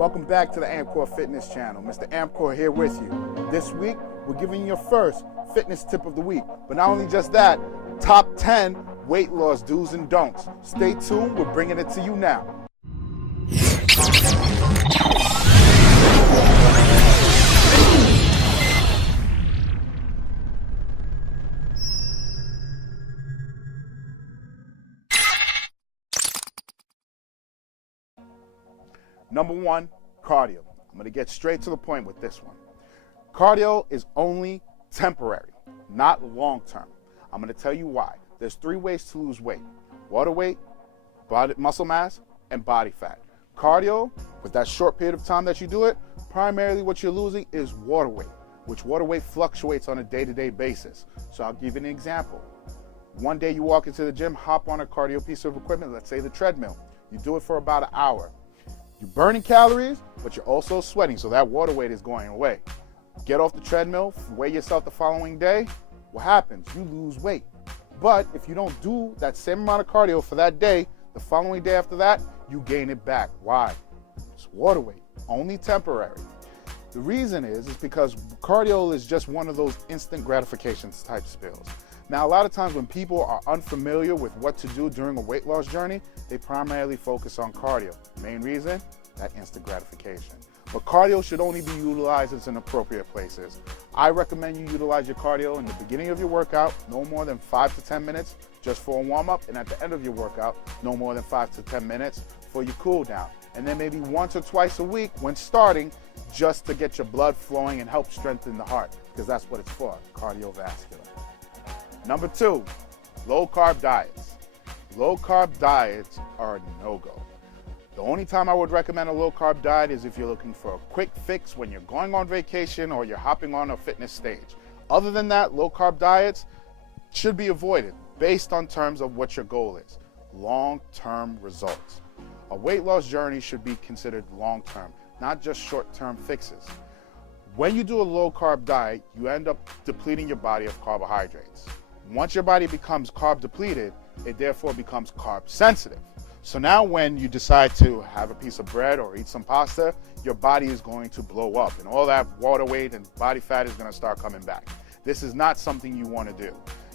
Welcome back to the AMCore Fitness Channel. Mr. AMCore here with you. This week, we're giving you your first fitness tip of the week. But not only just that, top 10 weight loss do's and don'ts. Stay tuned, we're bringing it to you now. Number one, cardio. I'm going to get straight to the point with this one. Cardio is only temporary, not long-term. I'm going to tell you why. There's 3 ways to lose weight: water weight, body muscle mass, and body fat. Cardio, with that short period of time that you do it, primarily what you're losing is water weight, which water weight fluctuates on a day-to-day basis. So I'll give you an example. One day you walk into the gym, hop on a cardio piece of equipment, let's say the treadmill. You do it for about an hour. You're burning calories, but you're also sweating, so that water weight is going away. Get off the treadmill, weigh yourself the following day. What happens? You lose weight. But if you don't do that same amount of cardio for that day, the following day after that, you gain it back. Why? It's water weight, only temporary. The reason is because cardio is just one of those instant gratification type spills. Now, a lot of times when people are unfamiliar with what to do during a weight loss journey, they primarily focus on cardio. Main reason, that instant gratification. But cardio should only be utilized in appropriate places. I recommend you utilize your cardio in the beginning of your workout, no more than 5 to 10 minutes just for a warm-up, and at the end of your workout, no more than 5 to 10 minutes for your cool down. And then maybe once or twice a week when starting, just to get your blood flowing and help strengthen the heart, because that's what it's for, cardiovascular. Number 2, low-carb diets. Low-carb diets are a no-go. The only time I would recommend a low-carb diet is if you're looking for a quick fix when you're going on vacation or you're hopping on a fitness stage. Other than that, low-carb diets should be avoided based on terms of what your goal is. Long-term results. A weight loss journey should be considered long-term, not just short-term fixes. When you do a low-carb diet, you end up depleting your body of carbohydrates. Once your body becomes carb depleted, it therefore becomes carb sensitive. So now when you decide to have a piece of bread or eat some pasta, your body is going to blow up and all that water weight and body fat is going to start coming back. This is not something you want to do.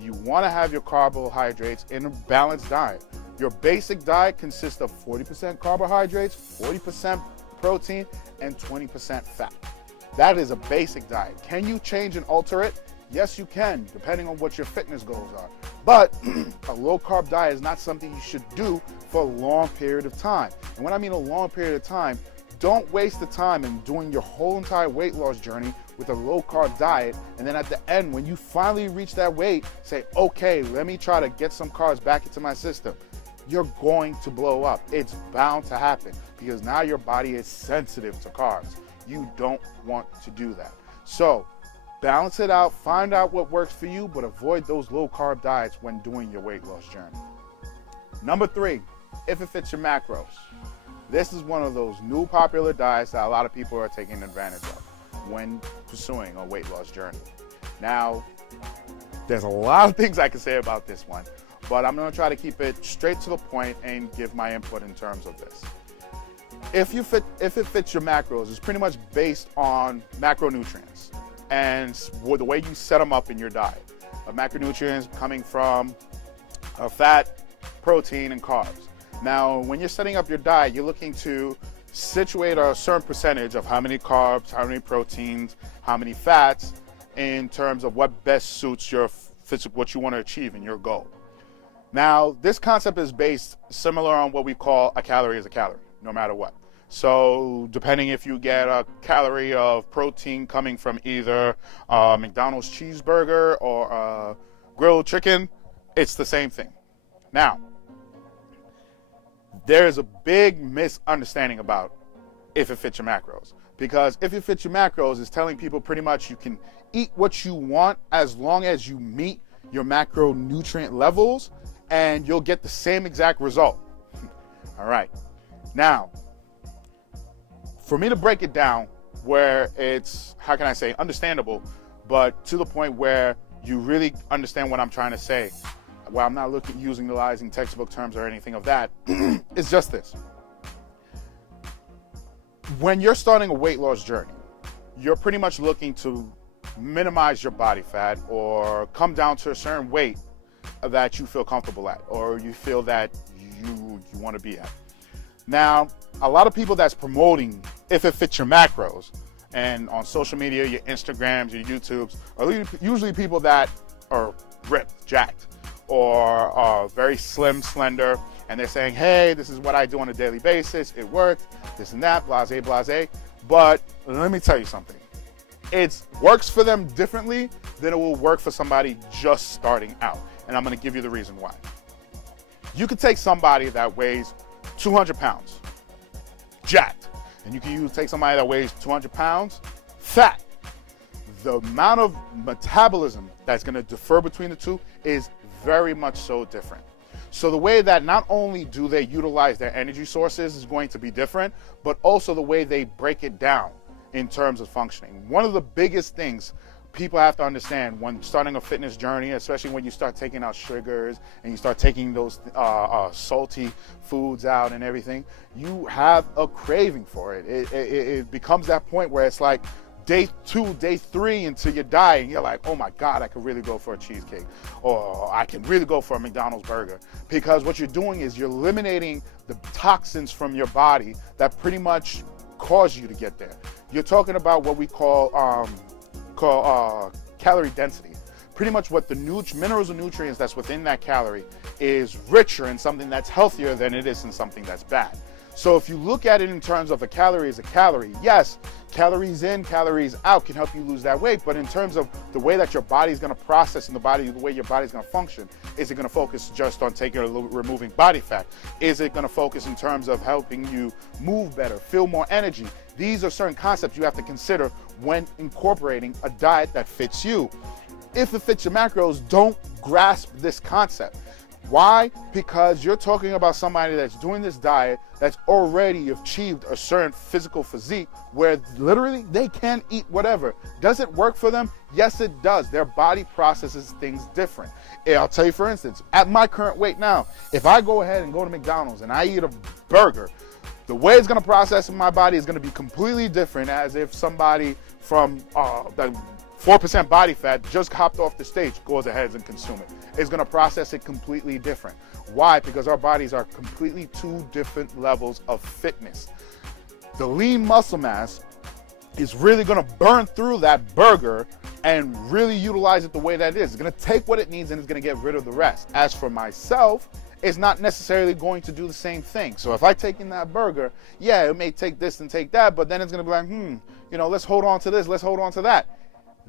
You want to have your carbohydrates in a balanced diet. Your basic diet consists of 40% carbohydrates, 40% protein, and 20% fat. That is a basic diet. Can you change and alter it? Yes, you can, depending on what your fitness goals are. But a low-carb diet is not something you should do for a long period of time. And when I mean a long period of time, don't waste the time in doing your whole entire weight loss journey with a low-carb diet, and then at the end, when you finally reach that weight, say, okay, let me try to get some carbs back into my system. You're going to blow up. It's bound to happen because now your body is sensitive to carbs. You don't want to do that. So, balance it out, find out what works for you, but avoid those low-carb diets when doing your weight loss journey. Number 3, if it fits your macros. This is one of those new popular diets that a lot of people are taking advantage of when pursuing a weight loss journey. Now, there's a lot of things I can say about this one, but I'm going to try to keep it straight to the point and give my input in terms of this. If it fits your macros, it's pretty much based on macronutrients and the way you set them up in your diet. Macronutrients coming from fat, protein, and carbs. Now, when you're setting up your diet, you're looking to situate a certain percentage of how many carbs, how many proteins, how many fats, in terms of what best suits your what you want to achieve in your goal. Now, this concept is based similar on what we call a calorie is a calorie, no matter what. So depending if you get a calorie of protein coming from either a McDonald's cheeseburger or a grilled chicken, it's the same thing. Now, there's a big misunderstanding about if it fits your macros. Because if it fits your macros, it's telling people pretty much you can eat what you want as long as you meet your macronutrient levels and you'll get the same exact result. All right. Now, for me to break it down where it's, how can I say, understandable, but to the point where you really understand what I'm trying to say, where I'm not utilizing textbook terms or anything of that, it's just this. When you're starting a weight loss journey, you're pretty much looking to minimize your body fat or come down to a certain weight that you feel comfortable at or you feel that you want to be at. Now, a lot of people that's promoting if it fits your macros and on social media, your Instagrams, your YouTubes, are usually people that are ripped, jacked, or are very slim, slender, and they're saying, hey, this is what I do on a daily basis, it works, this and that, blase, blase. But let me tell you something. It works for them differently than it will work for somebody just starting out. And I'm gonna give you the reason why. You could take somebody that weighs 200 pounds, jacked, and you can take somebody that weighs 200 pounds, fat. The amount of metabolism that's gonna differ between the two is very much so different. So the way that not only do they utilize their energy sources is going to be different, but also the way they break it down in terms of functioning. One of the biggest things people have to understand when starting a fitness journey, especially when you start taking out sugars and you start taking those salty foods out and everything, you have a craving for it. It becomes that point where it's like day 2, day 3 into your diet, and you're like, oh my God, I could really go for a cheesecake, or I can really go for a McDonald's burger. Because what you're doing is you're eliminating the toxins from your body that pretty much cause you to get there. You're talking about what we call calorie density. Pretty much what the minerals and nutrients that's within that calorie is richer in something that's healthier than it is in something that's bad. So if you look at it in terms of a calorie as a calorie, yes, calories in, calories out can help you lose that weight, but in terms of the way that your body is going to process and the way your body is going to function, is it going to focus just on removing body fat? Is it going to focus in terms of helping you move better, feel more energy? These are certain concepts you have to consider when incorporating a diet that fits you. If it fits your macros, don't grasp this concept. Why? Because you're talking about somebody that's doing this diet that's already achieved a certain physical physique where literally they can eat whatever. Does it work for them? Yes, it does. Their body processes things different. I'll tell you, for instance, at my current weight now, if I go ahead and go to McDonald's and I eat a burger, the way it's going to process in my body is going to be completely different as if somebody from the 4% body fat just hopped off the stage, goes ahead and consume it. It's going to process it completely different. Why? Because our bodies are completely two different levels of fitness. The lean muscle mass is really going to burn through that burger and really utilize it the way that it is. It's going to take what it needs and it's going to get rid of the rest. As for myself, it's not necessarily going to do the same thing. So if I take in that burger, yeah, it may take this and take that, but then it's going to be like, let's hold on to this, let's hold on to that.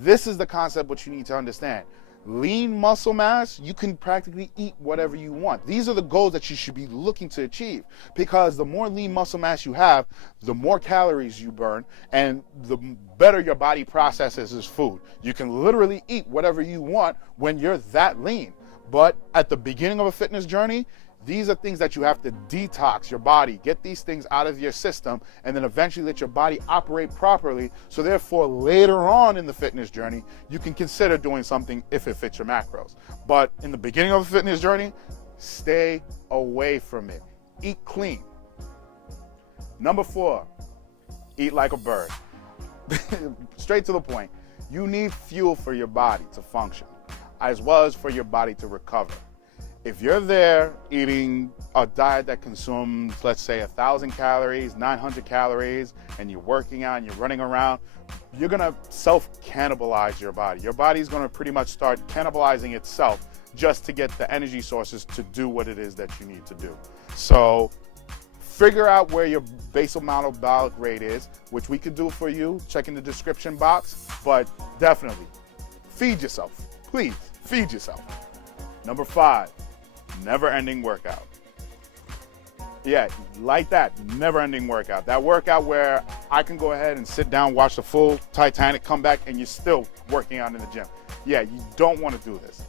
This is the concept what you need to understand. Lean muscle mass, you can practically eat whatever you want. These are the goals that you should be looking to achieve, because the more lean muscle mass you have, the more calories you burn and the better your body processes as food. You can literally eat whatever you want when you're that lean. But at the beginning of a fitness journey, these are things that you have to detox your body, get these things out of your system, and then eventually let your body operate properly. So therefore, later on in the fitness journey, you can consider doing something if it fits your macros. But in the beginning of a fitness journey, stay away from it. Eat clean. Number 4, eat like a bird. Straight to the point. You need fuel for your body to function, as well as for your body to recover. If you're there eating a diet that consumes, let's say, 1,000 calories, 900 calories, and you're working out and you're running around, you're gonna self-cannibalize your body. Your body's gonna pretty much start cannibalizing itself just to get the energy sources to do what it is that you need to do. So figure out where your basal metabolic rate is, which we could do for you. Check in the description box, but definitely feed yourself. Please feed yourself. Number 5. Never-ending workout. Yeah, like that, never-ending workout. That workout where I can go ahead and sit down, watch the full Titanic, come back, and you're still working out in the gym. Yeah, you don't want to do this.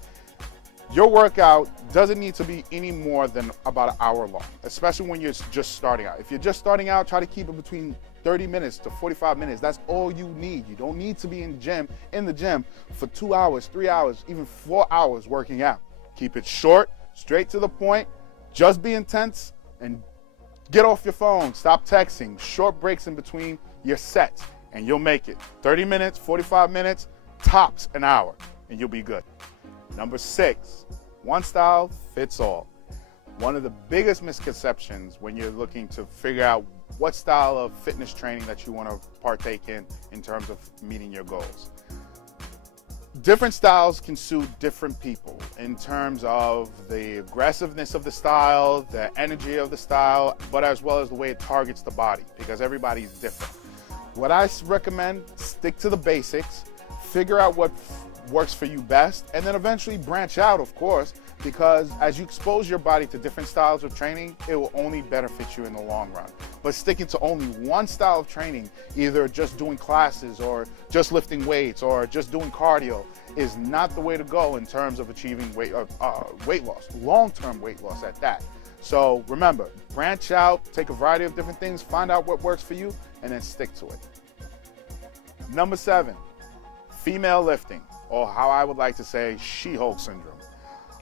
Your workout doesn't need to be any more than about an hour long, especially when you're just starting out. If you're just starting out, try to keep it between 30 minutes to 45 minutes. That's all you need. You don't need to be in the gym for 2 hours, 3 hours, even 4 hours working out. Keep it short, straight to the point, just be intense, and Get off your phone, stop texting, short breaks in between your sets, and you'll make it. 30 minutes, 45 minutes, tops an hour, and you'll be good. Number 6, one style fits all. One of the biggest misconceptions when you're looking to figure out what style of fitness training that you want to partake in terms of meeting your goals. Different styles can suit different people in terms of the aggressiveness of the style, the energy of the style, but as well as the way it targets the body, because everybody's different. What I recommend, stick to the basics, figure out what works for you best, and then eventually branch out, of course, because as you expose your body to different styles of training, it will only benefit you in the long run. But sticking to only one style of training, either just doing classes or just lifting weights or just doing cardio, is not the way to go in terms of achieving weight loss, long-term weight loss at that. So remember, branch out, take a variety of different things, find out what works for you, and then stick to it. Number 7, female lifting, or how I would like to say, She-Hulk syndrome.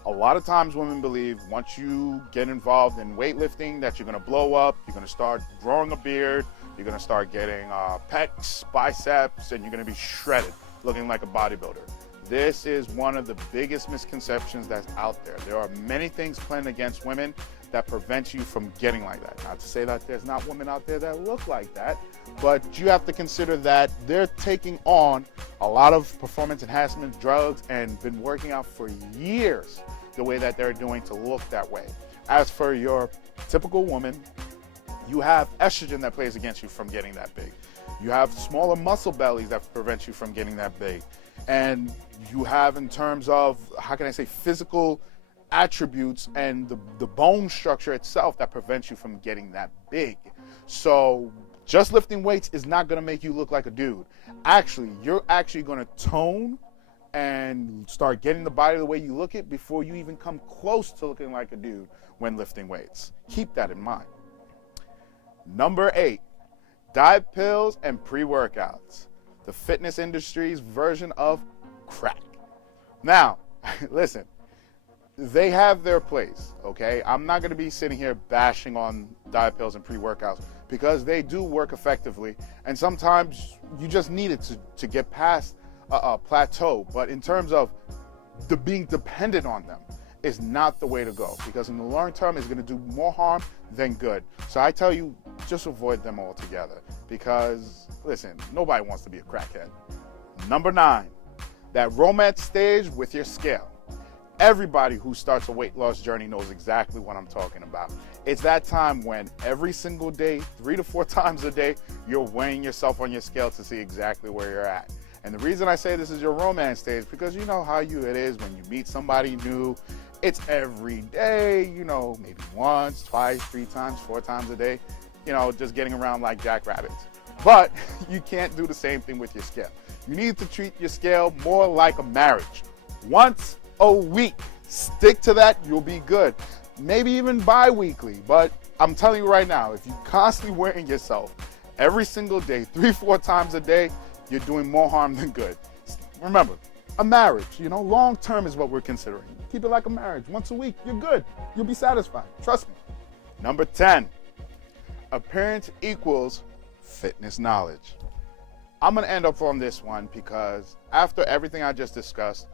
A lot of times women believe once you get involved in weightlifting that you're gonna blow up, you're gonna start growing a beard, you're gonna start getting pecs, biceps, and you're gonna be shredded, looking like a bodybuilder. This is one of the biggest misconceptions that's out there. There are many things playing against women that prevent you from getting like that. Not to say that there's not women out there that look like that, but you have to consider that they're taking on a lot of performance enhancement drugs and been working out for years the way that they're doing to look that way. As for your typical woman, you have estrogen that plays against you from getting that big. You have smaller muscle bellies that prevent you from getting that big. And you have, in terms of, how can I say, physical attributes and the bone structure itself that prevents you from getting that big. So just lifting weights is not going to make you look like a dude. Actually, you're actually going to tone and start getting the body the way you look it before you even come close to looking like a dude when lifting weights. Keep that in mind. Number 8, diet pills and pre-workouts. The fitness industry's version of crack. Now, listen, they have their place, okay? I'm not going to be sitting here bashing on diet pills and pre-workouts because they do work effectively, and sometimes you just need it to get past a plateau. But in terms of being dependent on them is not the way to go, because in the long term it's going to do more harm than good. So I tell you, just avoid them altogether, because listen, nobody wants to be a crackhead. Number 9, that romance stage with your scale. Everybody who starts a weight loss journey knows exactly what I'm talking about. It's that time when every single day, 3 to 4 times a day, you're weighing yourself on your scale to see exactly where you're at. And the reason I say this is your romance stage, because you know how it is when you meet somebody new. It's every day, you know, maybe once, twice, 3 times, 4 times a day, you know, just getting around like jackrabbits. But you can't do the same thing with your scale. You need to treat your scale more like a marriage. Once a week, stick to that, you'll be good. Maybe even bi-weekly, but I'm telling you right now, if you constantly weighing yourself every single day, 3-4 times a day, you're doing more harm than good. Remember, a marriage, you know, long term is what we're considering. Keep it like a marriage. Once a week, you're good. You'll be satisfied. Trust me. Number 10, appearance equals fitness knowledge. I'm going to end up on this one because after everything I just discussed,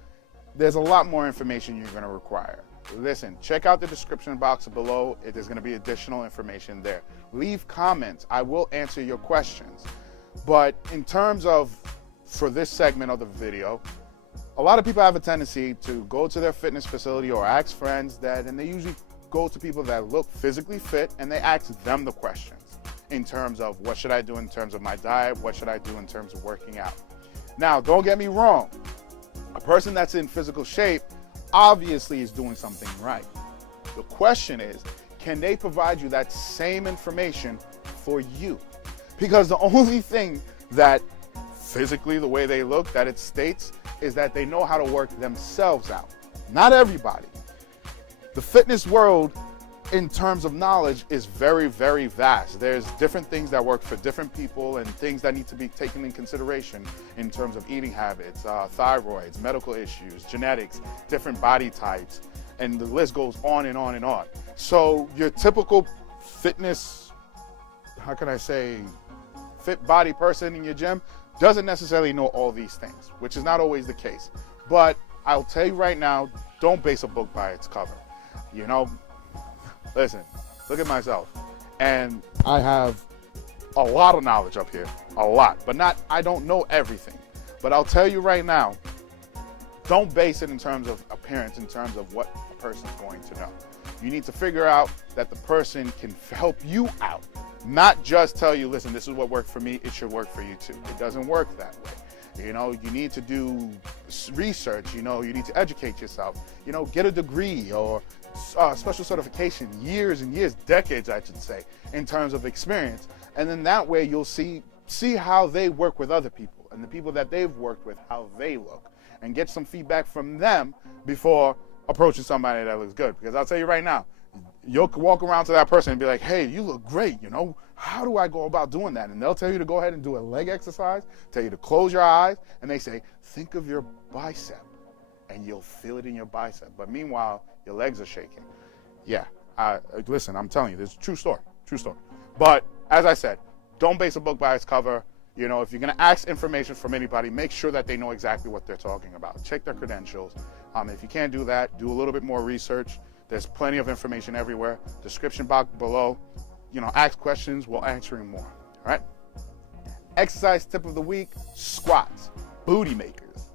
there's a lot more information you're going to require. Listen, check out the description box below. There's going to be additional information there. Leave comments. I will answer your questions. But in terms of, for this segment of the video, a lot of people have a tendency to go to their fitness facility or ask friends and they usually go to people that look physically fit and they ask them the questions in terms of what should I do in terms of my diet, what should I do in terms of working out. Now, don't get me wrong. A person that's in physical shape obviously is doing something right. The question is, can they provide you that same information for you? Because the only thing that physically, the way they look, that it states, is that they know how to work themselves out. Not everybody. The fitness world, in terms of knowledge, is very, very vast. There's different things that work for different people and things that need to be taken in consideration in terms of eating habits, thyroids, medical issues, genetics, different body types, and the list goes on and on and on. So your typical fitness how can I say, fit body person in your gym doesn't necessarily know all these things, which is not always the case. But I'll tell you right now, don't base a book by its cover. You know, listen, look at myself. And I have a lot of knowledge up here, a lot, but I don't know everything. But I'll tell you right now, don't base it in terms of appearance, in terms of what a person's going to know. You need to figure out that the person can help you out, not just tell you, listen, this is what worked for me, it should work for you too. It doesn't work that way. You know, you need to do research, you know, you need to educate yourself, you know, get a degree or special certification, years and years, decades, I should say, in terms of experience. And then that way you'll see how they work with other people and the people that they've worked with, how they look, and get some feedback from them before approaching somebody that looks good. Because I'll tell you right now, you'll walk around to that person and be like, hey, you look great, you know, how do I go about doing that? And they'll tell you to go ahead and do a leg exercise, tell you to close your eyes, and they say, think of your bicep, and you'll feel it in your bicep. But meanwhile, your legs are shaking. Yeah, listen, I'm telling you, this is a true story. But as I said, don't base a book by its cover. You know, if you're gonna ask information from anybody, make sure that they know exactly what they're talking about. Check their credentials. If you can't do that, do a little bit more research. There's plenty of information everywhere. Description box below. You know, ask questions, we'll answering more. All right. Exercise tip of the week: squats, booty makers.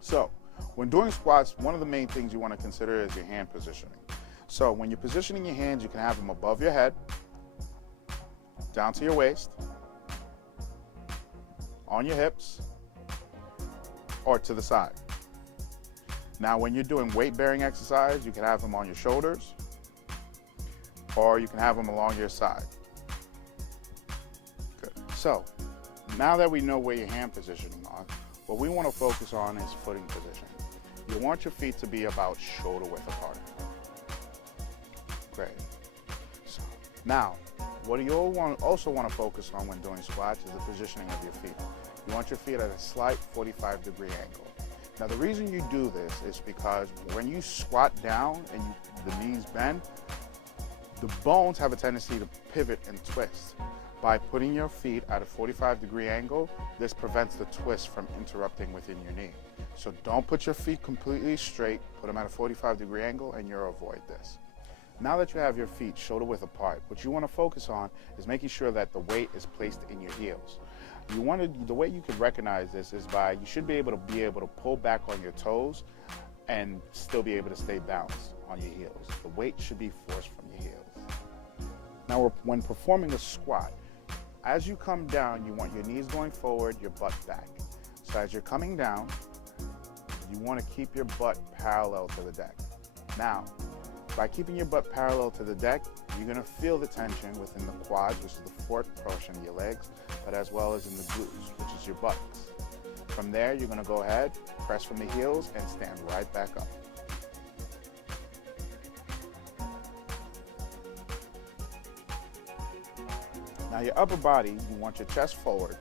So, when doing squats, one of the main things you want to consider is your hand positioning. So, when you're positioning your hands, you can have them above your head, down to your waist, on your hips, or to the side. Now, when you're doing weight-bearing exercise, you can have them on your shoulders, or you can have them along your side. Good. So, now that we know where your hand positioning are, what we want to focus on is footing position. You want your feet to be about shoulder width apart. Great. So, now, what you also want to focus on when doing squats is the positioning of your feet. You want your feet at a slight 45-degree angle. Now, the reason you do this is because when you squat down and the knees bend, the bones have a tendency to pivot and twist. By putting your feet at a 45-degree angle, this prevents the twist from interrupting within your knee. So don't put your feet completely straight, put them at a 45-degree angle, and you'll avoid this. Now that you have your feet shoulder width apart, what you want to focus on is making sure that the weight is placed in your heels. The way you can recognize this is you should be able to pull back on your toes and still be able to stay balanced on your heels. The weight should be forced from your heels. Now, when performing a squat, as you come down, you want your knees going forward, your butt back. So as you're coming down, you want to keep your butt parallel to the deck. Now, by keeping your butt parallel to the deck, you're going to feel the tension within the quads, which is the fourth portion of your legs, but as well as in the glutes, which is your buttocks. From there, you're going to go ahead, press from the heels, and stand right back up. Now, your upper body, you want your chest forward,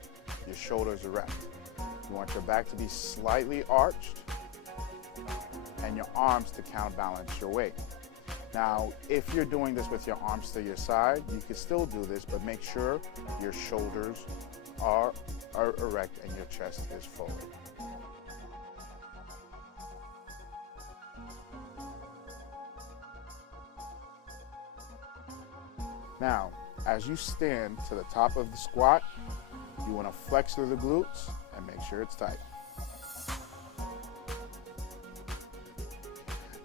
your shoulders erect. You want your back to be slightly arched, and your arms to counterbalance your weight. Now, if you're doing this with your arms to your side, you can still do this, but make sure your shoulders are erect and your chest is forward. Now, as you stand to the top of the squat, you want to flex through the glutes and make sure it's tight.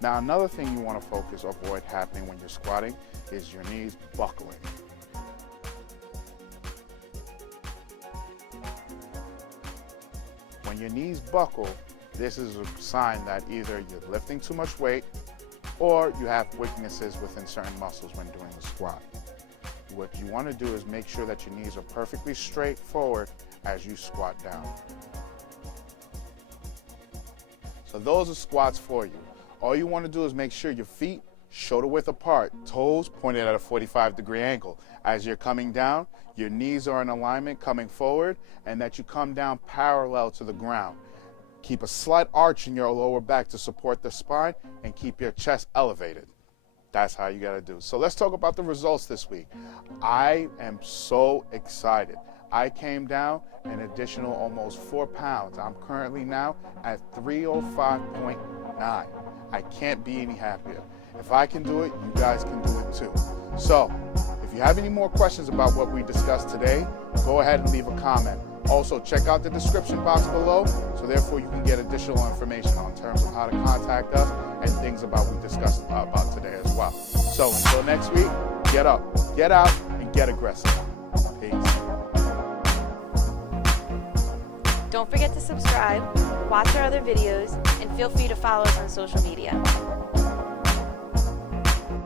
Now, another thing you want to avoid happening when you're squatting is your knees buckling. When your knees buckle, this is a sign that either you're lifting too much weight or you have weaknesses within certain muscles when doing the squat. What you want to do is make sure that your knees are perfectly straight forward as you squat down. So those are squats for you. All you want to do is make sure your feet shoulder width apart, toes pointed at a 45-degree angle. As you're coming down, your knees are in alignment coming forward, and that you come down parallel to the ground. Keep a slight arch in your lower back to support the spine and keep your chest elevated. That's how you got to do. So let's talk about the results this week. I am so excited. I came down an additional almost 4 pounds. I'm currently now at 305.9. I can't be any happier. If I can do it, you guys can do it too. So if you have any more questions about what we discussed today, go ahead and leave a comment. Also, check out the description box below, so therefore you can get additional information on terms of how to contact us and things about we discussed about today as well. So until next week, get up, get out, and get aggressive. Peace. Don't forget to subscribe, watch our other videos, and feel free to follow us on social media.